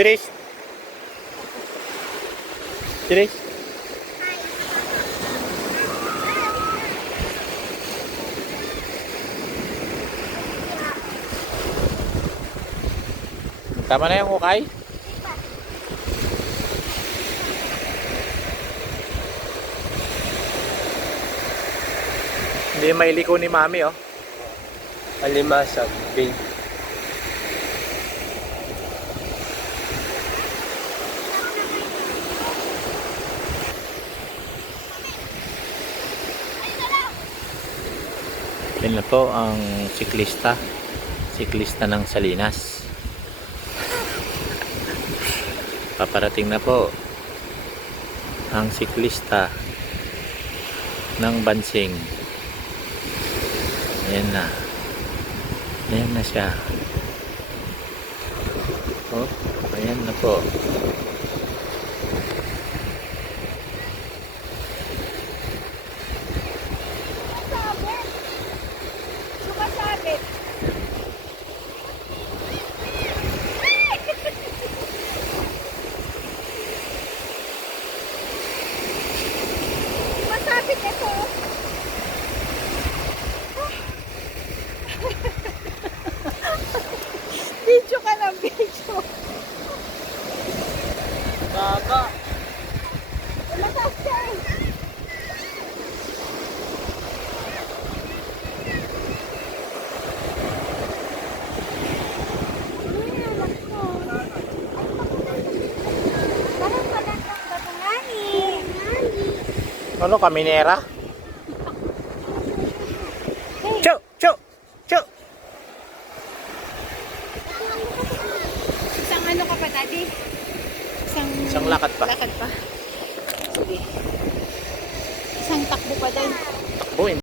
Diris. Diris. Tama na yung hukay? Hindi mailiko ni Mami, oh. Alimasag, babe. Yan na po ang siklista. Siklista ng Salinas. Paparating na po ang siklista ng Bansing. Ayan na. Ayan na siya. Oh, ayan na po. Sumasabit. Sumasabit ito. Video ka lang, video. Baba. Mataas ka eh. Parang magandang batungani. Ano, kaminera? Chow! Chow! Chow! Isang ano ka pa, Daddy? Isang lakad pa. Lakad pa. Sige. Isang takbo pa din. Takbuin.